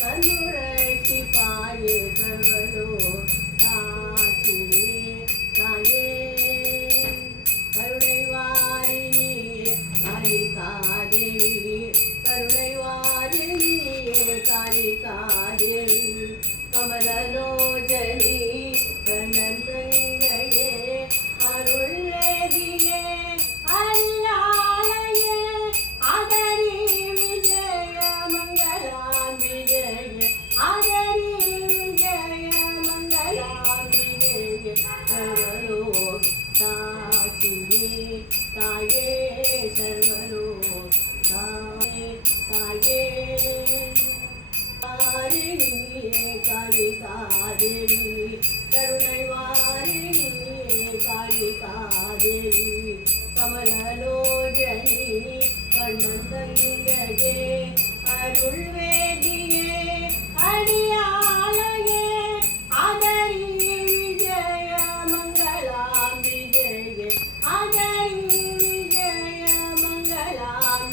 கண்ணுரைக்கு பாயே சர்வலோர் சாட்சியே தாயே கருணை வாரிணியே காளிகாதேவி கருணை வாரிணியே காளிகாதேவி கமலலோஜனி கண்ணன் கங்கையே அருள்வேதியே அரியாளையே ஆதரி விஜய மங்களாம் விஜய ஆதரி விஜய மங்களாம் விஜய சர்வலோக சாட்சியே தாயே சர்வலோக தாயே வாரிணியே காளிகாதேவி கருணை வாரிணியே காளிகாதேவி கமலலோஜனி கண்ணன் கங்கையே அருள்வேதியே அடியாளையே ஆதரி விஜய மங்களாம் விஜய ஆதரி விஜய மங்களாம்